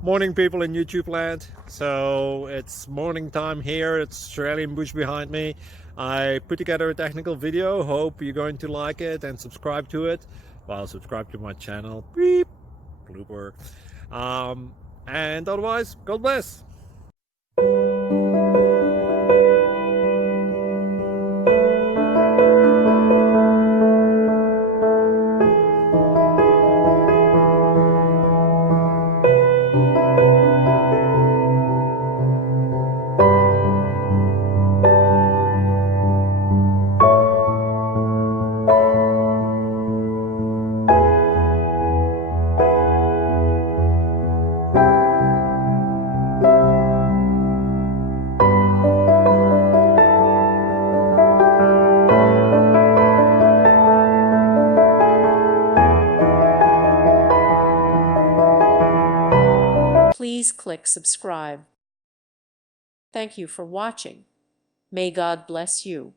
Morning, people in YouTube land. So it's morning time here. It's Australian bush behind me. I put together a technical video. Hope you're going to like it and subscribe to it. Well, subscribe to my channel. Beep. Blooper. And otherwise, God bless. Please click subscribe. Thank you for watching. May God bless you.